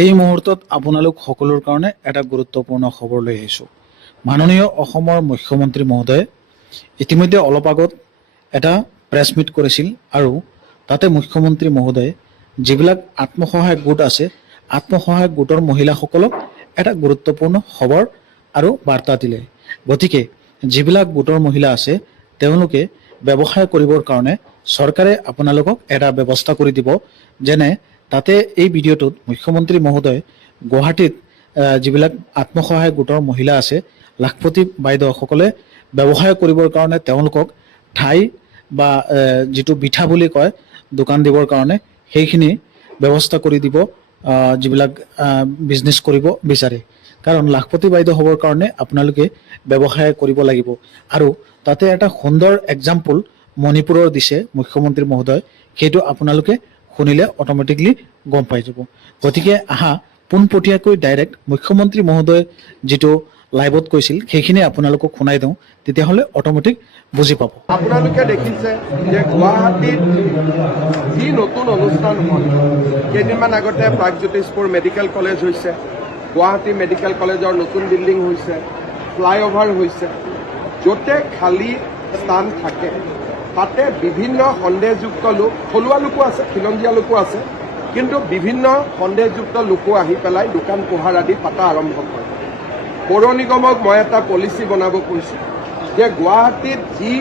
এই মুহূৰ্তত আপোনালোক সকলোৰ কাৰণে এটা গুৰুত্বপূৰ্ণ খবৰ লৈ আহিছোঁ। মাননীয় অসমৰ মুখ্যমন্ত্ৰী মহোদয়ে ইতিমধ্যে অলপ আগত এটা প্ৰেছ মিট কৰিছিল আৰু তাতে মুখ্যমন্ত্ৰী মহোদয়ে যিবিলাক আত্মসহায়ক গোট আছে, আত্মসহায়ক গোটৰ মহিলাসকলক এটা গুৰুত্বপূৰ্ণ খবৰ আৰু বাৰ্তা দিলে। গতিকে যিবিলাক গোটৰ মহিলা আছে তেওঁলোকে ব্যৱসায় কৰিবৰ কাৰণে চৰকাৰে আপোনালোকক এটা ব্যৱস্থা কৰি দিব। যেনে তাতে এই ভিডিঅ'টোত মুখ্যমন্ত্ৰী মহোদয় গুৱাহাটীত যিবিলাক আত্মসহায়ক গোটৰ মহিলা আছে, লাখপতি বাইদেউসকলে ব্যৱসায় কৰিবৰ কাৰণে তেওঁলোকক ঠাই বা যিটো বিঠা বুলি কয় দোকান দিবৰ কাৰণে সেইখিনি ব্যৱস্থা কৰি দিব, যিবিলাক বিজনেছ কৰিব বিচাৰে। কাৰণ লাখপতি বাইদেউ হ'বৰ কাৰণে আপোনালোকে ব্যৱসায় কৰিব লাগিব। আৰু তাতে এটা সুন্দৰ এক্সাম্পল মণিপুৰৰ দিছে মুখ্যমন্ত্ৰী মহোদয়, সেইটো আপোনালোকে শুনিলে অট'মেটিকলি গম পাই যাব। গতিকে আহা পোনপটীয়াকৈ ডাইৰেক্ট মুখ্যমন্ত্ৰী মহোদয় যিটো লাইভত কৈছিল সেইখিনি আপোনালোকক শুনাই দিওঁ, তেতিয়াহ'লে অট'মেটিক বুজি পাব। আপোনালোকে দেখিছে যে গুৱাহাটীত যি নতুন অনুষ্ঠান হ'ল, কেইদিনমান আগতে প্ৰাগজ্যোতিষপুৰ মেডিকেল কলেজ হৈছে, গুৱাহাটী মেডিকেল কলেজৰ নতুন বিল্ডিং হৈছে, ফ্লাইঅভাৰ হৈছে। য'তে খালী স্থান থাকে তাতে বিভিন্ন সন্দেহযুক্ত লোক, থলুৱা লোকো আছে, খিলঞ্জীয়া লোকো আছে, কিন্তু বিভিন্ন সন্দেহযুক্ত লোকো আহি পেলাই দোকান পোহাৰ আদি পাতা আৰম্ভ কৰে। পৌৰ নিগমক মই এটা পলিচি বনাব কৈছোঁ যে গুৱাহাটীত যি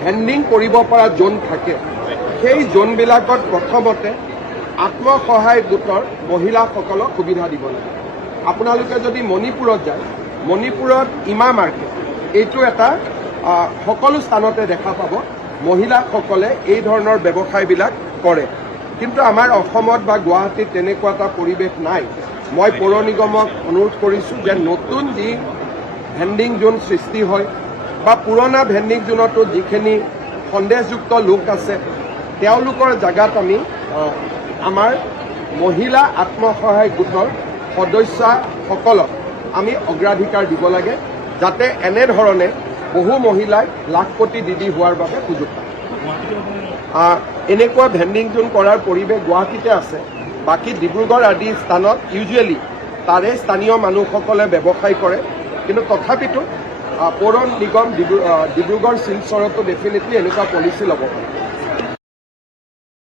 ভেণ্ডিং কৰিব পৰা জোন থাকে সেই জোনবিলাকত প্ৰথমতে আত্মসহায়ক গোটৰ মহিলাসকলক সুবিধা দিব লাগে। আপোনালোকে যদি মণিপুৰত যায়, মণিপুৰত ইমা মাৰ্কেট এইটো এটা সকলো স্থানতে দেখা পাব, মহিলাসকলে এই ধৰণৰ ব্যৱসায়বিলাক কৰে। কিন্তু আমাৰ অসমত বা গুৱাহাটীত তেনেকুৱা এটা পৰিৱেশ নাই। মই পৌৰ নিগমক অনুৰোধ কৰিছোঁ যে নতুন যি ভেণ্ডিং জোন সৃষ্টি হয় বা পুৰণা ভেণ্ডিং জোনতো যিখিনি সন্দেহযুক্ত লোক আছে তেওঁলোকৰ জেগাত আমি আমাৰ মহিলা আত্মসহায়ক গোটৰ সদস্যসকলক আমি অগ্ৰাধিকাৰ দিব লাগে, যাতে এনেধৰণে বহু মহিলাই লাখপতি দিদি হোৱাৰ বাবে সুযোগ পায়। এনেকুৱা ভেণ্ডিং জোন কৰাৰ পৰিৱেশ গুৱাহাটীতে আছে। বাকী ডিব্ৰুগড় আদি স্থানত ইউজুৱেলি তাৰে স্থানীয় মানুহসকলে ব্যৱসায় কৰে, কিন্তু তথাপিতো পৌৰ নিগম ডিব্ৰুগড় শিলচৰতো ডেফিনেটলি এনেকুৱা পলিচি ল'ব পাৰে।